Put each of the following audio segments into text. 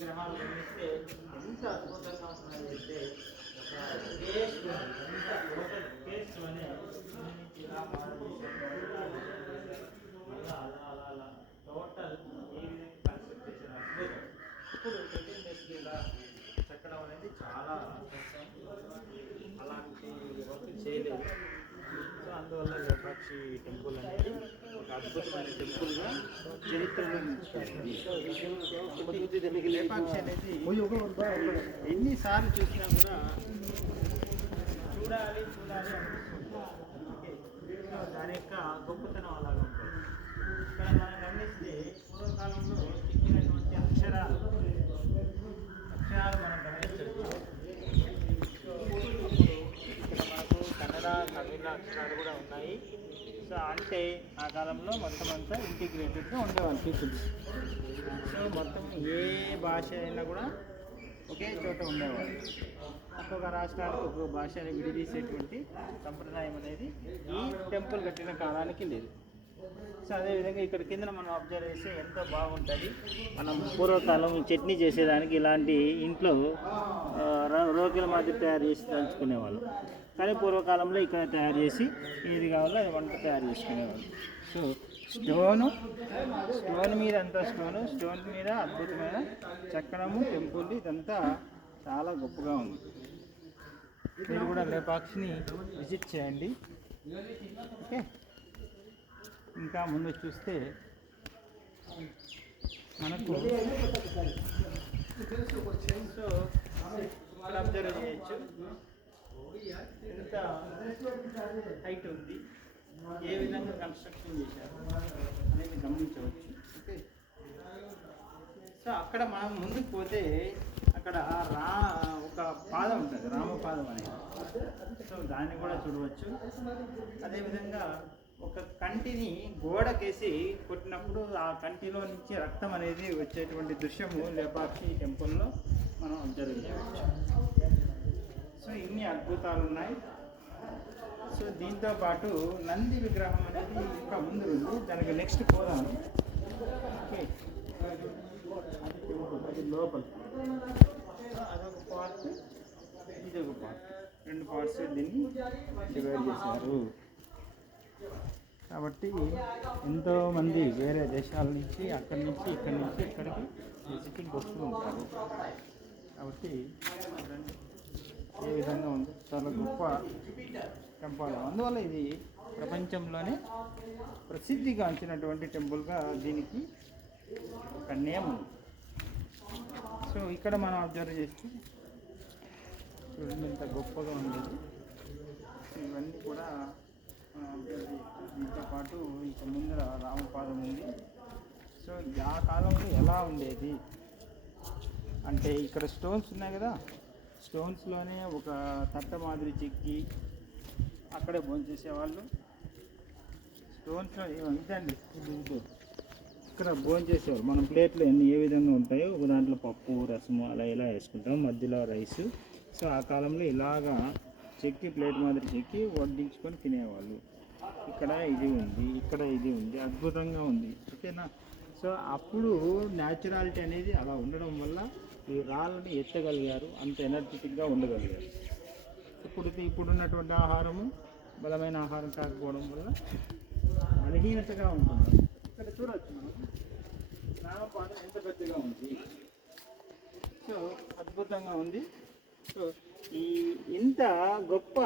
విగ్రహాలు గమనిస్తే ఎంత అద్భుతంగా ఉన్నాయంటే ఒక టేస్ట్ ఎంత టోటల్ టేస్ట్ అనే ఇలా మళ్ళా అలా టోటల్ ఏ విధంగా కాన్సెప్ట్ చేసిన అద్భుతం. ఇప్పుడు సెకండ్ డేస్కి ఇలా చెక్కడం అనేది చాలా అలాంటి వర్క్ చేయలేదు. సో అందువల్ల లేపాక్షి టెంపుల్ అనేది ఒక అద్భుతమైన టెంపుల్గా చరిత్రలో నిలిచిపోయింది. లేపాక్షి అనేది ఎన్నిసార్లు చూసినా కూడా చూడాలి అనిపిస్తుంది. దాని యొక్క గొప్పతనం అలాగా ఉంటుంది. ఇక్కడ మనం గమనిస్తే పూర్వకాలంలో చెక్కినటువంటి అక్షరాలు మనం గమనించవచ్చు. ఇక్కడ మనకు కన్నడ తమిళ అక్షరాలు కూడా ఉన్నాయి. సో అంటే ఆ కాలంలో మొత్తం అంతా ఇంటిగ్రేటెడ్గా ఉండేవాళ్ళు పీపుల్స్. సో మొత్తం ఏ భాష అయినా కూడా ఒకే చోట ఉండేవాళ్ళు. ఒక్కొక్క రాష్ట్రానికి ఒక్కొక్క భాషని విడిదీసేటువంటి సంప్రదాయం అనేది ఈ టెంపుల్ కట్టిన కాలానికి లేదు. సో అదేవిధంగా ఇక్కడ కింద మనం అబ్జర్వ్ చేస్తే ఎంతో బాగుంటుంది. మనం పూర్వకాలం చట్నీ చేసేదానికి ఇలాంటి ఇంట్లో రోగిల మధ్య తయారు చేసి దంచుకునేవాళ్ళు. కానీ పూర్వకాలంలో ఇక్కడ తయారు చేసి ఏది కావాలో అది వంట తయారు చేసుకునేవాళ్ళు. సో స్టోన్ మీద అంతా స్టోన్ మీద అద్భుతమైన చెక్కడము టెంపుల్ ఇదంతా చాలా గొప్పగా ఉంది. మీరు కూడా లేపాక్షిని విజిట్ చేయండి. ఓకే, ఇంకా ముందు చూస్తే మనకు సో ఇక్కడ అబ్జర్వ్ చేయొచ్చు ఎంత హైట్ ఉంది, ఏ విధంగా కన్స్ట్రక్షన్ చేశారు అనేది గమనించవచ్చు. ఓకే, సో అక్కడ మనం ముందుకు పోతే అక్కడ ఒక పాదం ఉంటుంది, రామపాదం అనేది. సో దాన్ని కూడా చూడవచ్చు. అదేవిధంగా ఒక కంటిని గోడకేసి కొట్టినప్పుడు ఆ కంటిలో నుంచి రక్తం అనేది వచ్చేటువంటి దృశ్యము లేపాక్షి టెంపుల్లో మనం అబ్జర్వ్ చేయవచ్చు. సో ఇన్ని అద్భుతాలు ఉన్నాయి. సో దీంతో పాటు నంది విగ్రహం అనేది ఇంకా ముందు ఉంది. దానికి నెక్స్ట్ పోదాము. ఓకే, అది లోపల అదొక పార్ట్, ఇదొక పార్ట్, రెండు పార్ట్స్ దీన్ని డివైడ్ చేశారు. కాబట్టి ఎంతోమంది వేరే దేశాల నుంచి అక్కడి నుంచి ఇక్కడికి విజిటింగ్ వస్తూ ఉంటారు. కాబట్టి ఏ విధంగా ఉంది, చాలా గొప్ప టెంపుల్. అందువల్ల ఇది ప్రపంచంలోనే ప్రసిద్ధిగాంచినటువంటి టెంపుల్గా దీనికి ఒక నేమ్ ఉంది. సో ఇక్కడ మనం అబ్జర్వ్ చేస్తే చూడండి ఎంత గొప్పగా ఉండేది. ఇవన్నీ కూడా మనం అబ్జర్వ్ చేయొచ్చు. దీంతో పాటు ఇక ముందర రామపాదం ఉంది. సో ఆ కాలంలో ఎలా ఉండేది అంటే ఇక్కడ స్టోన్స్ ఉన్నాయి కదా, స్టోన్స్లోనే ఒక తట్ట మాదిరి చెక్కి అక్కడే భోంచేసేవాళ్ళు. స్టోన్స్లో ఇదండి ఇక్కడ భోంచేసేవాళ్ళు. మనం ప్లేట్లు ఏ విధంగా ఉంటాయో ఒక దాంట్లో పప్పు రసము అలా ఇలా వేసుకుంటాం, మధ్యలో రైసు. సో ఆ కాలంలో ఇలాగా చెక్కి ప్లేట్ మాదిరి చెక్కి వడ్డించుకొని తినేవాళ్ళు. ఇక్కడ ఇది ఉంది, ఇక్కడ ఇది ఉంది, అద్భుతంగా ఉంది. ఓకేనా. సో అప్పుడు న్యాచురాలిటీ అనేది అలా ఉండడం వల్ల ఈ రాళ్ళని ఎత్తగలిగారు, అంత ఎనర్జెటిక్గా ఉండగలిగారు. ఇప్పుడున్నటువంటి ఆహారము బలమైన ఆహారం కాకపోవడం వల్ల బలహీనతగా ఉంటుంది. ఇక్కడ చూడవచ్చు మనం రామపాదం ఎంత పెద్దగా ఉంది. సో అద్భుతంగా ఉంది. సో ఈ ఇంత గొప్ప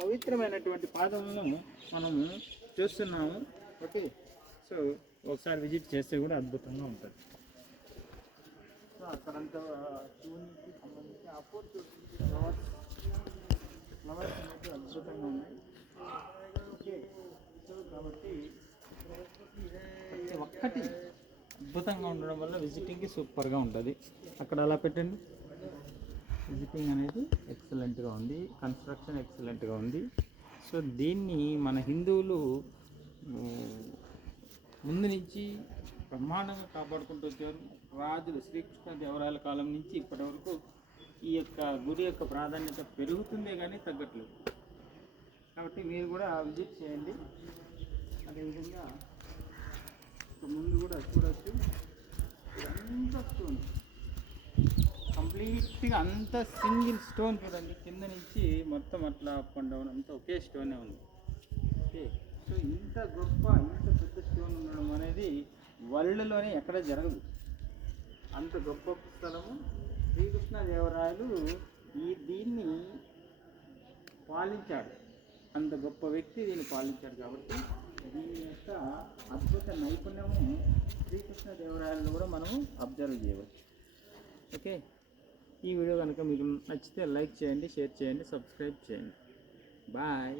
పవిత్రమైనటువంటి పాదములను మనము చూస్తున్నాము. ఓకే, సో ఒకసారి విజిట్ చేస్తే కూడా అద్భుతంగా ఉంటుంది. సో అక్కడంతా శివునికి సంబంధించి ఆపర్చునిటీ ఫ్లవర్స్ అనేది అద్భుతంగా ఉన్నాయి. ఓకే, సో కాబట్టి ఒక్కటి అద్భుతంగా ఉండడం వల్ల విజిటింగ్కి సూపర్గా ఉంటుంది. అక్కడ అలా పెట్టండి. విజిటింగ్ అనేది ఎక్సలెంట్గా ఉంది, కన్స్ట్రక్షన్ ఎక్సలెంట్గా ఉంది. సో దీన్ని మన హిందువులు ముందు నుంచి బ్రహ్మాండంగా కాపాడుకుంటూ వచ్చారు. రాజులు శ్రీకృష్ణదేవరాయల కాలం నుంచి ఇప్పటి వరకు ఈ యొక్క గుడి యొక్క ప్రాధాన్యత పెరుగుతుందే కానీ తగ్గట్లేదు. కాబట్టి మీరు కూడా విజిట్ చేయండి. అదేవిధంగా ముందు కూడా చూడవచ్చు. ఇదంతా స్టోన్ కంప్లీట్గా అంత సింగిల్ స్టోన్ చూడండి, కింద నుంచి మొత్తం అట్లా అప్ అండ్ డౌన్ అంతా ఒకే స్టోనే ఉంది. ఓకే, సో ఇంత గొప్ప ఇంత పెద్ద స్టోన్ ఉండడం అనేది వరల్డ్లోనే ఎక్కడ జరగదు. అంత గొప్ప స్థలము. శ్రీకృష్ణదేవరాయలు దీన్ని పాలించాడు, అంత గొప్ప వ్యక్తి దీన్ని పాలించాడు. కాబట్టి దీని యొక్క అద్భుత నైపుణ్యము శ్రీకృష్ణదేవరాయలను కూడా మనం అబ్జర్వ్ చేయవచ్చు. ఓకే, ఈ వీడియో కనుక మీకు నచ్చితే లైక్ చేయండి, షేర్ చేయండి, సబ్స్క్రైబ్ చేయండి. బాయ్.